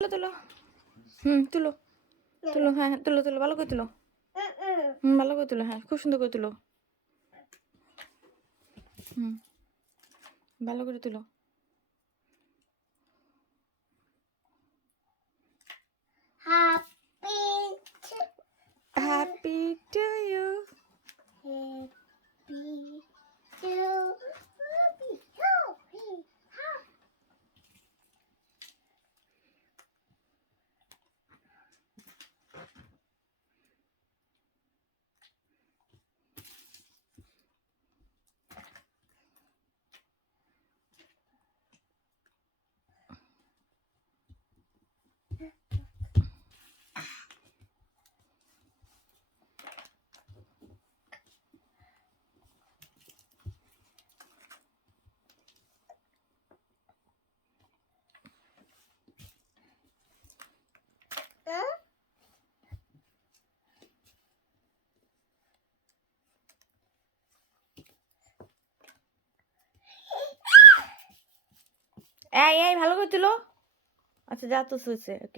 তুলো তুলো তুলো তুলো, হ্যাঁ হ্যাঁ, তুলো তুলো, ভালো করে তুলো। ভালো করে তুলো, হ্যাঁ, খুব সুন্দর করে তুলো। ভালো করে তুলো। Happy to you. এই ভালো করে তুলো। আচ্ছা, যা তো হয়েছে। ওকে।